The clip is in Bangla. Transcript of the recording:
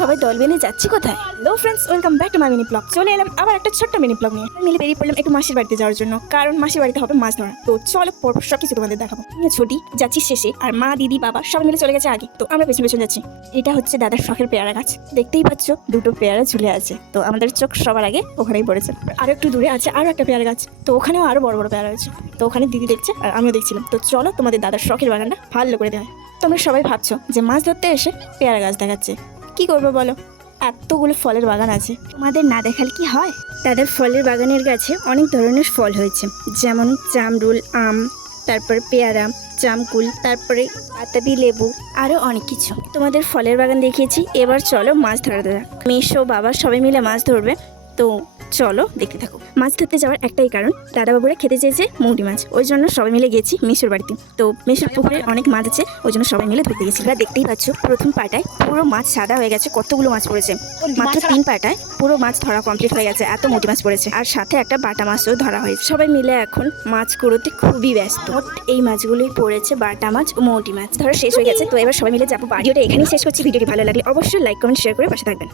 সবাই দল বেঁধে যাচ্ছি কোথায়? Hello friends, welcome back to my mini blog. চলে এলাম আবার একটা ছোট্ট মিনি ব্লগ নিয়ে। মিলে বেরিয়ে পড়লাম একটু মাসির বাড়িতে যাওয়ার জন্য, কারণ মাসির বাড়িতে হবে মাছ ধরা। তো চলো পরপর সব কিছু তোমাদের দেখাবো। নিয়ে ছুটি যাচ্ছি শেষে, আর মা দিদি বাবা সবাই মিলে চলে গেছে আগে, তো আমরা পেছন পেছন যাচ্ছি। এটা হচ্ছে দাদার শখের পেয়ারা গাছ, দেখতেই পাচ্ছ দুটো পেয়ারা ঝুলে আছে। তো আমাদের চোখ সবার আগে ওখানেই পড়েছে। আরো একটু দূরে আছে আরো একটা পেয়ারা গাছ, তো ওখানেও আরো বড় বড় পেয়ারা আছে। তো ওখানে দিদি দেখছে আর আমিও দেখছিলাম। তো চলো তোমাদের দাদার শখের বাগানটা ভালো করে দেওয়া। তোমরা সবাই ভাবছো যে মাছ ধরতে এসে পেয়ারা গাছ দেখাচ্ছে, কি করবো বলো? এতগুলো ফলের বাগান আছে, তোমাদের না দেখালে কি হয়? দাদার ফলের বাগানের গাছে অনেক ধরনের ফল হয়েছে, যেমন জামরুল, আম, তারপর পেয়ারা, জামকুল, তারপরে বাতাবি লেবু, আরও অনেক কিছু। তোমাদের ফলের বাগান দেখিয়েছি, এবার চলো মাছ ধরা যাক। মেশো বাবা সবাই মিলে মাছ ধরবে, তো চলো দেখতে থাকো। মাছ ধরতে যাওয়ার একটাই কারণ, দাদা বাবুরা খেতে চেয়েছে মৌরি মাছ, ওই জন্য সবাই মিলে গেছি মেশোর বাড়িতে। তো মেশোর পুকুরে অনেক মাছ আছে, ওই জন্য সবাই মিলে ধরতে গেছি। এবার দেখতেই পাচ্ছ প্রথম পাটায় পুরো মাছ সাদা হয়ে গেছে, কতগুলো মাছ পড়েছে। মাত্র 3 পাটায় পুরো মাছ ধরা কমপ্লিট হয়ে গেছে, এত মোটি মাছ পড়েছে। আর সাথে একটা বাটা মাছও ধরা হয়েছে। সবাই মিলে এখন মাছ কুড়োতে খুবই ব্যস্ত। এই মাছগুলোই পড়েছে, বাটা মাছ ও মৌটি মাছ ধরা শেষ হয়ে গেছে। তো এবার সবাই মিলে যাবো বাড়ি। ভিডিওটা এখানেই শেষ করছি। ভিডিওটি ভালো লাগলে অবশ্যই লাইক কমেন্ট শেয়ার করে পাশে থাকবেন।